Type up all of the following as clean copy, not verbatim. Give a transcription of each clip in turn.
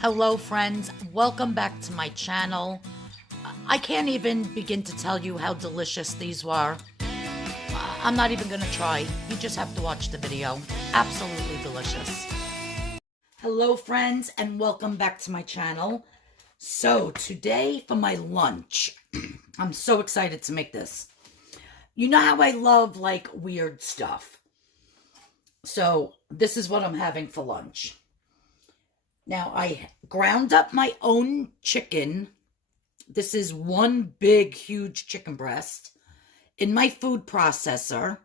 Hello friends, welcome back to my channel. I can't even begin to tell you how delicious these were. I'm not even gonna try. You just have to watch the video. Absolutely delicious. Hello friends and welcome back to my channel. So today for my lunch, I'm so excited to make this. You know how I love like weird stuff. So this is what I'm having for lunch. Now, I ground up my own chicken. This is one big, huge chicken breast in my food processor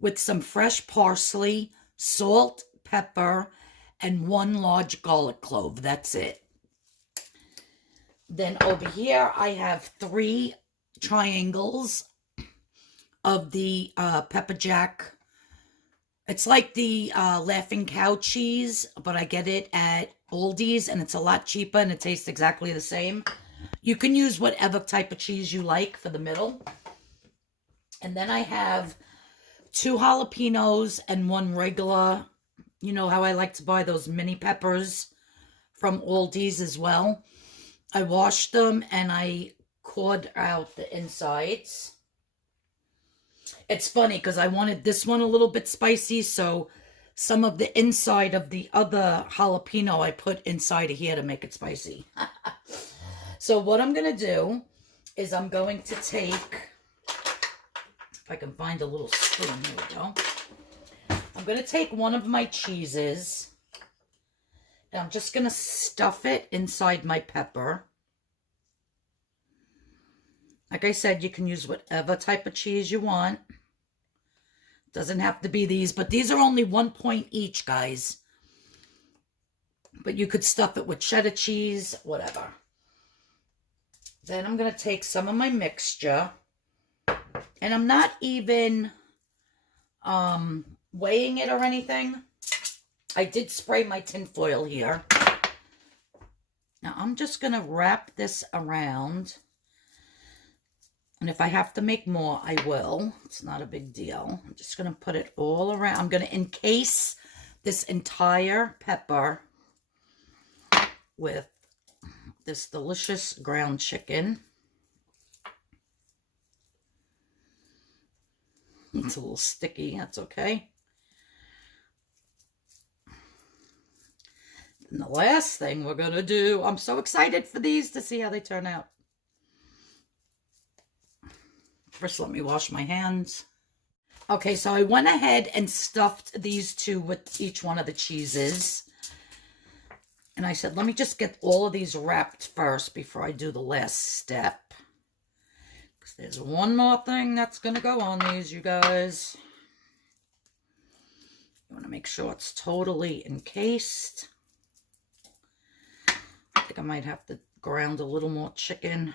with some fresh parsley, salt, pepper, and one large garlic clove. That's it. Then over here, I have 3 triangles of the pepper jack. It's like the Laughing Cow cheese, but I get it at Aldi's, and it's a lot cheaper, and it tastes exactly the same. You can use whatever type of cheese you like for the middle. And then I have 2 jalapenos and 1 regular. You know how I like to buy those mini peppers from Aldi's as well. I washed them, and I cored out the insides. It's funny because I wanted this one a little bit spicy, so some of the inside of the other jalapeno I put inside of here to make it spicy. So what I'm going to do is I'm going to take, if I can find a little spoon, here we go. I'm going to take one of my cheeses, and I'm just going to stuff it inside my pepper. Like I said, you can use whatever type of cheese you want. Doesn't have to be these, but these are only 1 point each, guys. But you could stuff it with cheddar cheese, whatever. Then I'm going to take some of my mixture. And I'm not even weighing it or anything. I did spray my tin foil here. Now I'm just going to wrap this around. And if I have to make more, I will. It's not a big deal. I'm just going to put it all around. I'm going to encase this entire pepper with this delicious ground chicken. It's a little sticky. That's okay. And the last thing we're going to do, I'm so excited for these to see how they turn out. First, let me wash my hands. Okay, so I went ahead and stuffed these 2 with each one of the cheeses. And I said, let me just get all of these wrapped first before I do the last step. Because there's one more thing that's going to go on these, you guys. You want to make sure it's totally encased. I think I might have to ground a little more chicken.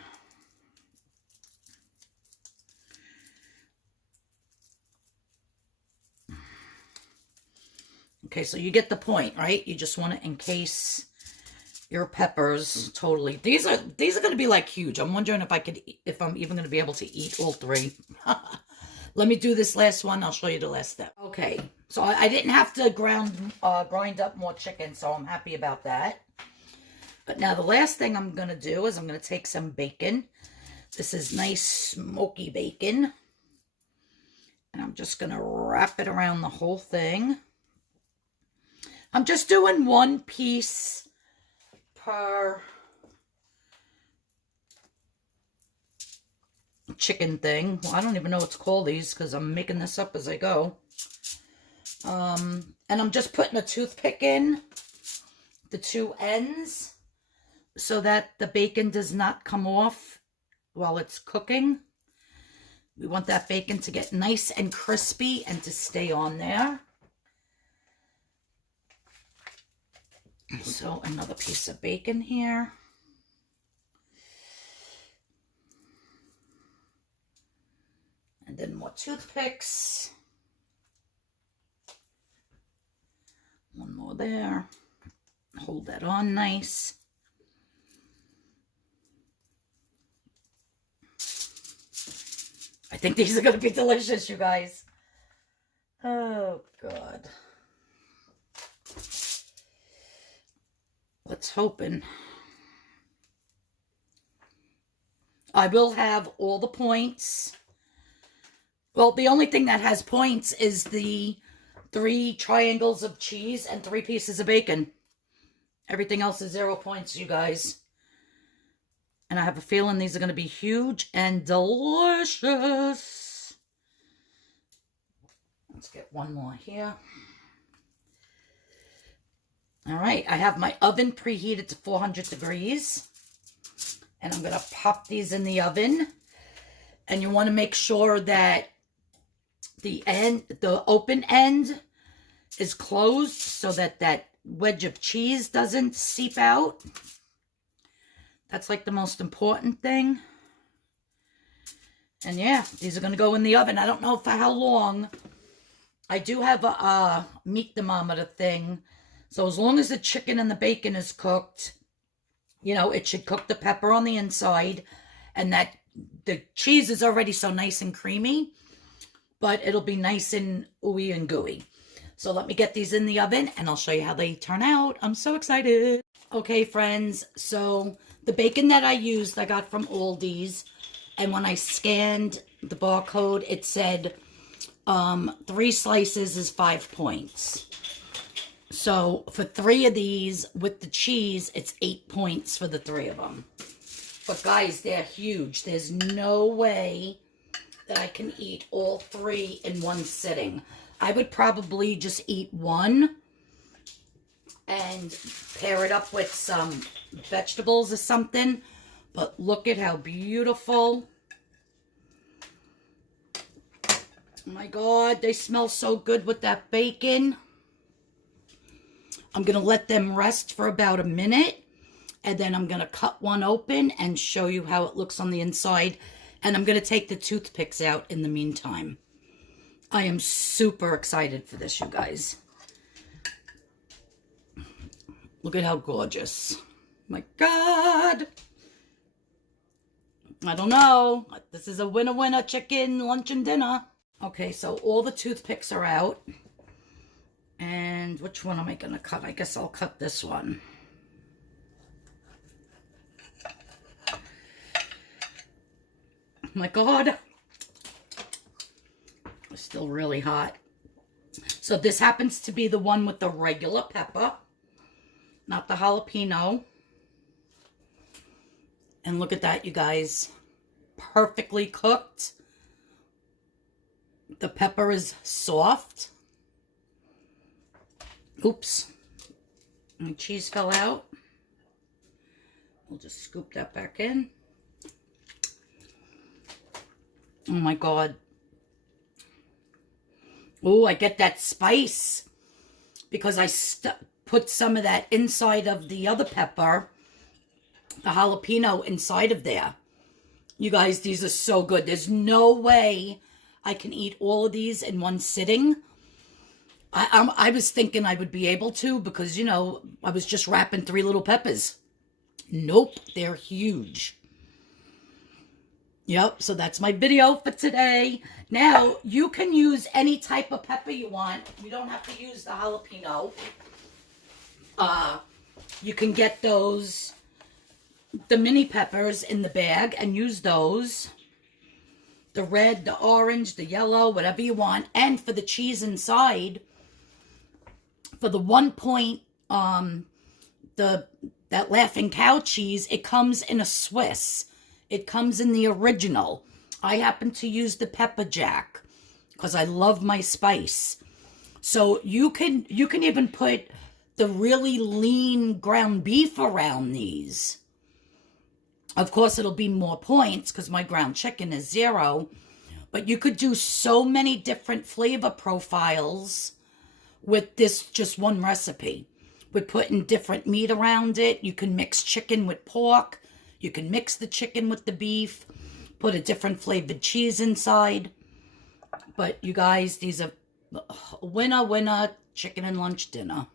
Okay, so you get the point, right? You just want to encase your peppers totally. These are going to be like huge. I'm wondering if I'm even going to be able to eat all 3. Let me do this last one. I'll show you the last step. Okay, so I didn't have to grind up more chicken, so I'm happy about that. But now the last thing I'm going to do is I'm going to take some bacon. This is nice smoky bacon. And I'm just going to wrap it around the whole thing. I'm just doing 1 piece per chicken thing. Well, I don't even know what to call these because I'm making this up as I go. And I'm just putting a toothpick in the 2 ends so that the bacon does not come off while it's cooking. We want that bacon to get nice and crispy and to stay on there. So another piece of bacon here. And then more toothpicks. One more there. Hold that on nice. I think these are going to be delicious, you guys. Oh, God. Let's hoping. I will have all the points. Well, the only thing that has points is the 3 triangles of cheese and 3 pieces of bacon. Everything else is 0 points, you guys. And I have a feeling these are going to be huge and delicious. Let's get one more here. All right, I have my oven preheated to 400 degrees. And I'm going to pop these in the oven. And you want to make sure that the open end is closed so that that wedge of cheese doesn't seep out. That's like the most important thing. And yeah, these are going to go in the oven. I don't know for how long. I do have a meat thermometer thing. So as long as the chicken and the bacon is cooked, you know, it should cook the pepper on the inside. And that the cheese is already so nice and creamy. But it'll be nice and ooey and gooey. So let me get these in the oven and I'll show you how they turn out. I'm so excited. Okay, friends. So the bacon that I used, I got from Aldi's. And when I scanned the barcode, it said 3 slices is 5 points. So for 3 of these with the cheese, it's 8 points for the 3 of them. But guys, they're huge. There's no way that I can eat all 3 in one sitting. I would probably just eat one and pair it up with some vegetables or something. But look at how beautiful. Oh my God, they smell so good with that bacon. I'm going to let them rest for about a minute. And then I'm going to cut one open and show you how it looks on the inside. And I'm going to take the toothpicks out in the meantime. I am super excited for this, you guys. Look at how gorgeous. My God. I don't know. This is a winner chicken lunch and dinner. Okay, so all the toothpicks are out. And which one am I going to cut? I guess I'll cut this one. Oh my God. It's still really hot. So this happens to be the one with the regular pepper, not the jalapeno. And look at that, you guys. Perfectly cooked. The pepper is soft. Oops. My cheese fell out. We'll just scoop that back in. Oh my God. Oh, I get that spice because I put some of that inside of the other pepper, the jalapeno inside of there. You guys, these are so good. There's no way I can eat all of these in one sitting. I was thinking I would be able to because, you know, I was just wrapping 3 little peppers. Nope, they're huge. Yep, so that's my video for today. Now, you can use any type of pepper you want. You don't have to use the jalapeno. You can get those, the mini peppers in the bag and use those. The red, the orange, the yellow, whatever you want. And for the cheese inside, for the 1 point, that Laughing Cow cheese, it comes in a Swiss. It comes in the original. I happen to use the pepper jack because I love my spice. So you can even put the really lean ground beef around these. Of course, it'll be more points because my ground chicken is 0. But you could do so many different flavor profiles with this just one recipe. We're putting different meat around it. You can mix chicken with pork. You can mix the chicken with the beef. Put a different flavored cheese inside. But you guys, these are winner chicken and lunch dinner.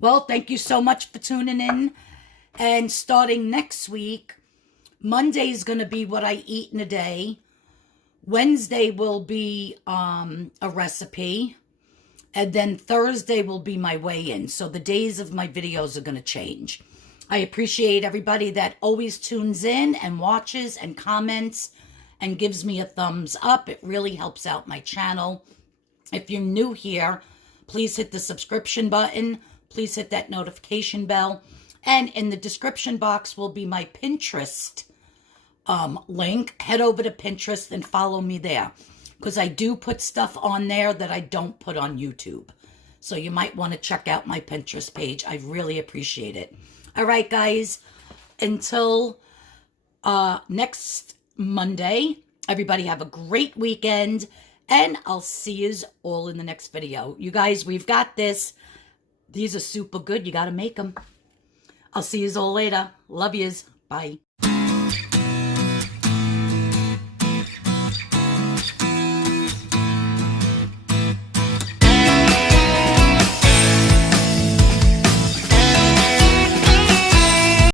Well, thank you so much for tuning in. And starting next week, Monday's going to be what I eat in a day. Wednesday will be a recipe. And then Thursday will be my weigh-in. So the days of my videos are going to change. I appreciate everybody that always tunes in and watches and comments and gives me a thumbs up. It really helps out my channel. If you're new here, please hit the subscription button. Please hit that notification bell. And in the description box will be my Pinterest link. Head over to Pinterest and follow me there, because I do put stuff on there that I don't put on YouTube. So you might want to check out my Pinterest page. I really appreciate it. All right, guys. Until next Monday, everybody have a great weekend. And I'll see you all in the next video. You guys, we've got this. These are super good. You got to make them. I'll see you all later. Love yous. Bye.